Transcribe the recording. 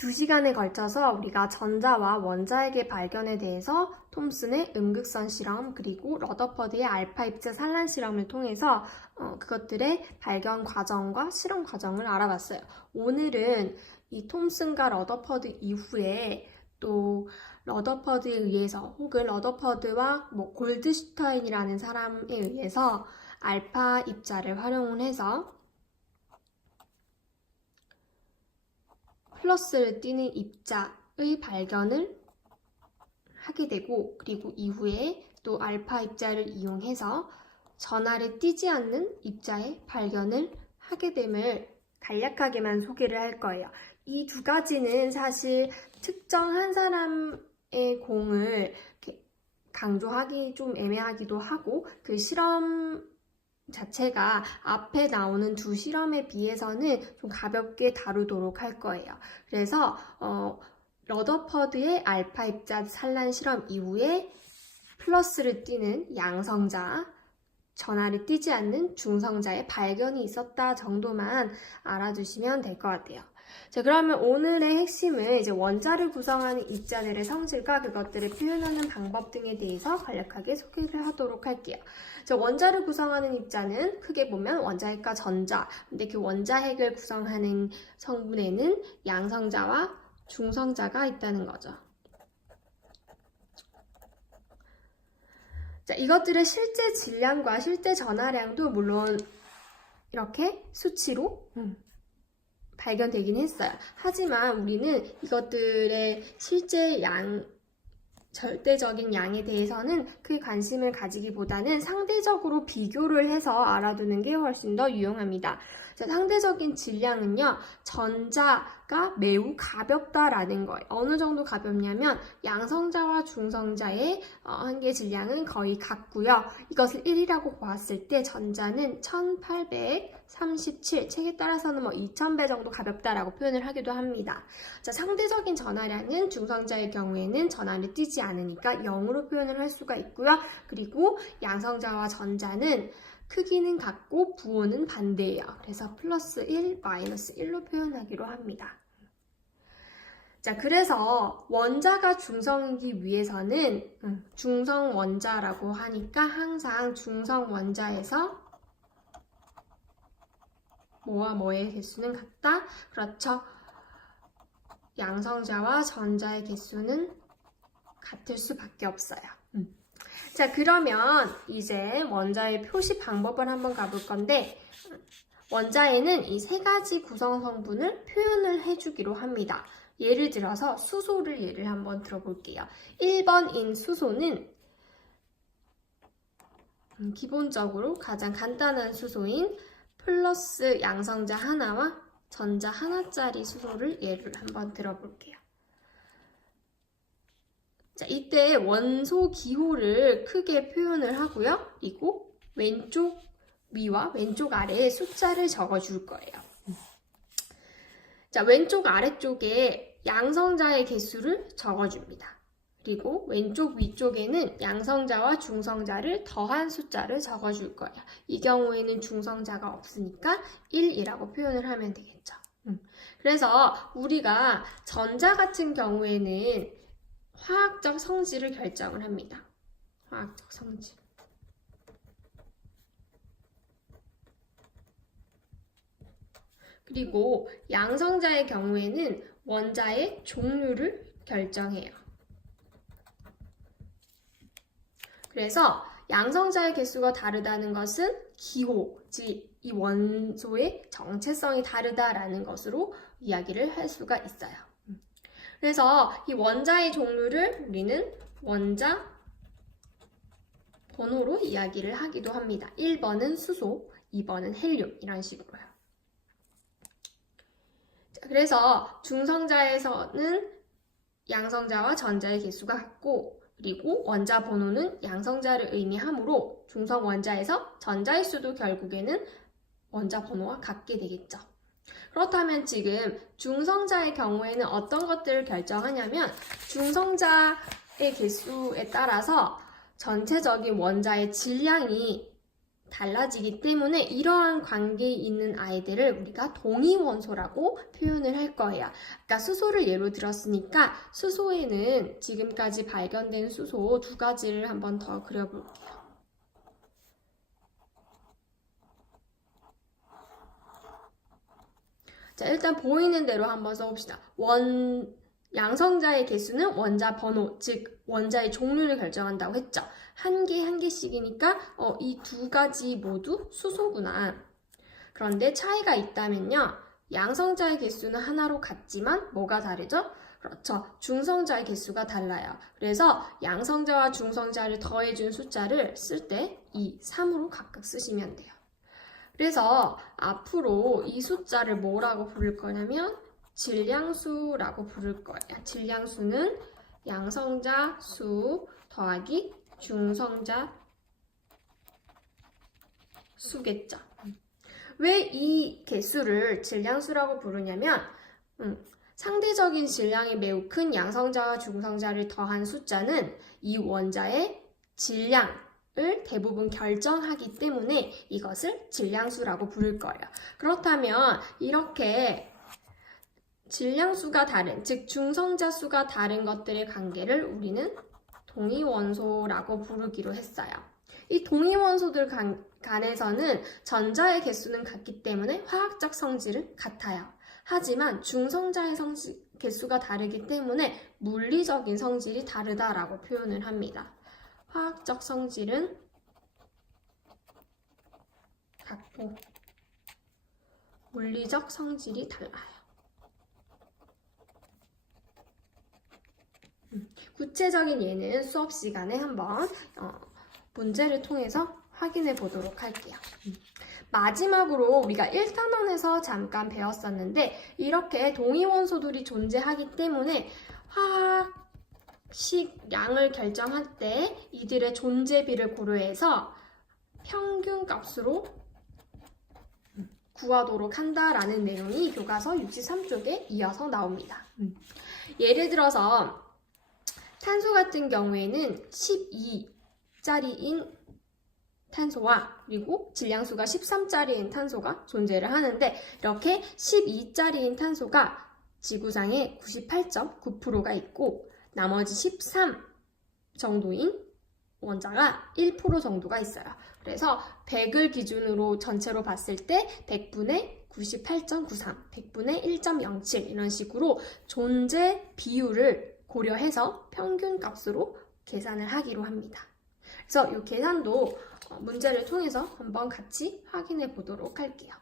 2시간에 걸쳐서 우리가 전자와 원자핵의 발견에 대해서 톰슨의 음극선 실험 그리고 러더퍼드의 알파 입자 산란 실험을 통해서 그것들의 발견 과정과 실험 과정을 알아봤어요. 오늘은 이 톰슨과 러더퍼드 이후에 또 러더퍼드에 의해서 혹은 러더퍼드와 골드슈타인이라는 사람에 의해서 알파 입자를 활용을 해서 플러스를 띠는 입자의 발견을 하게 되고, 그리고 이후에 또 알파 입자를 이용해서 전하를 띠지 않는 입자의 발견을 하게 됨을 간략하게만 소개를 할 거예요. 이 두 가지는 사실 특정한 사람의 공을 강조하기 좀 애매하기도 하고, 그 실험 자체가 앞에 나오는 두 실험에 비해서는 좀 가볍게 다루도록 할 거예요. 그래서 러더퍼드의 알파 입자 산란 실험 이후에 플러스를 띠는 양성자, 전하를 띠지 않는 중성자의 발견이 있었다 정도만 알아두시면 될 것 같아요. 자, 그러면 오늘의 핵심은 이제 원자를 구성하는 입자들의 성질과 그것들을 표현하는 방법 등에 대해서 간략하게 소개를 하도록 할게요. 자, 원자를 구성하는 입자는 크게 보면 원자핵과 전자, 근데 그 원자핵을 구성하는 성분에는 양성자와 중성자가 있다는 거죠. 자, 이것들의 실제 질량과 실제 전하량도 물론 이렇게 수치로 발견되긴 했어요. 하지만 우리는 이것들의 실제 절대적인 양에 대해서는 크게 관심을 가지기보다는 상대적으로 비교를 해서 알아두는 게 훨씬 더 유용합니다. 자, 상대적인 질량은요, 전자가 매우 가볍다라는 거예요. 어느 정도 가볍냐면 양성자와 중성자의 한계 질량은 거의 같고요. 이것을 1이라고 보았을 때 전자는 1837, 책에 따라서는 2000배 정도 가볍다라고 표현을 하기도 합니다. 자, 상대적인 전하량은 중성자의 경우에는 전하를 띠지 않으니까 0으로 표현을 할 수가 있고요. 그리고 양성자와 전자는 크기는 같고 부호는 반대예요. 그래서 플러스 1, 마이너스 1로 표현하기로 합니다. 자, 그래서 원자가 중성이기 위해서는 중성 원자라고 하니까 항상 중성 원자에서 뭐와 뭐의 개수는 같다? 그렇죠. 양성자와 전자의 개수는 같을 수밖에 없어요. 자, 그러면 이제 원자의 표시 방법을 한번 가볼 건데, 원자에는 이 세 가지 구성 성분을 표현을 해주기로 합니다. 예를 들어서 수소를 예를 한번 들어볼게요. 1번인 수소는 기본적으로 가장 간단한 수소인 플러스 양성자 하나와 전자 하나짜리 수소를 예를 한번 들어볼게요. 자, 이때 원소 기호를 크게 표현을 하고요. 그리고 왼쪽 위와 왼쪽 아래에 숫자를 적어줄 거예요. 자, 왼쪽 아래쪽에 양성자의 개수를 적어줍니다. 그리고 왼쪽 위쪽에는 양성자와 중성자를 더한 숫자를 적어줄 거예요. 이 경우에는 중성자가 없으니까 1이라고 표현을 하면 되겠죠. 그래서 우리가 전자 같은 경우에는 화학적 성질을 결정을 합니다. 화학적 성질. 그리고 양성자의 경우에는 원자의 종류를 결정해요. 그래서 양성자의 개수가 다르다는 것은 기호, 즉 이 원소의 정체성이 다르다라는 것으로 이야기를 할 수가 있어요. 그래서 이 원자의 종류를 우리는 원자 번호로 이야기를 하기도 합니다. 1번은 수소, 2번은 헬륨 이런 식으로요. 자, 그래서 중성자에서는 양성자와 전자의 개수가 같고, 그리고 원자 번호는 양성자를 의미하므로 중성 원자에서 전자의 수도 결국에는 원자 번호와 같게 되겠죠. 그렇다면 지금 중성자의 경우에는 어떤 것들을 결정하냐면 중성자의 개수에 따라서 전체적인 원자의 질량이 달라지기 때문에 이러한 관계에 있는 아이들을 우리가 동위원소라고 표현을 할 거예요. 아까 수소를 예로 들었으니까 수소에는 지금까지 발견된 수소 두 가지를 한번 더 그려볼게요. 자, 일단 보이는 대로 한번 써봅시다. 양성자의 개수는 원자 번호, 즉 원자의 종류를 결정한다고 했죠. 한 개씩이니까 이 두 가지 모두 수소구나. 그런데 차이가 있다면요. 양성자의 개수는 하나로 같지만 뭐가 다르죠? 그렇죠. 중성자의 개수가 달라요. 그래서 양성자와 중성자를 더해준 숫자를 쓸 때 2, 3으로 각각 쓰시면 돼요. 그래서 앞으로 이 숫자를 뭐라고 부를 거냐면 질량수라고 부를 거예요. 질량수는 양성자 수 더하기 중성자 수겠죠. 왜 이 개수를 질량수라고 부르냐면 상대적인 질량이 매우 큰 양성자와 중성자를 더한 숫자는 이 원자의 질량을 대부분 결정하기 때문에 이것을 질량수라고 부를 거예요. 그렇다면 이렇게 질량수가 다른, 즉 중성자 수가 다른 것들의 관계를 우리는 동위원소라고 부르기로 했어요. 이 동위원소들 간에서는 전자의 개수는 같기 때문에 화학적 성질은 같아요. 하지만 중성자의 개수가 다르기 때문에 물리적인 성질이 다르다라고 표현을 합니다. 화학적 성질은 같고 물리적 성질이 달라요. 구체적인 예는 수업 시간에 한번 문제를 통해서 확인해 보도록 할게요. 마지막으로 우리가 1단원에서 잠깐 배웠었는데 이렇게 동위원소들이 존재하기 때문에 화학식 양을 결정할 때 이들의 존재비를 고려해서 평균값으로 구하도록 한다라는 내용이 교과서 63쪽에 이어서 나옵니다. 예를 들어서 탄소 같은 경우에는 12짜리인 탄소와 그리고 질량수가 13짜리인 탄소가 존재를 하는데 이렇게 12짜리인 탄소가 지구상에 98.9%가 있고 나머지 13 정도인 원자가 1% 정도가 있어요. 그래서 100을 기준으로 전체로 봤을 때 100분의 98.93, 100분의 1.07 이런 식으로 존재 비율을 고려해서 평균값으로 계산을 하기로 합니다. 그래서 이 계산도 문제를 통해서 한번 같이 확인해 보도록 할게요.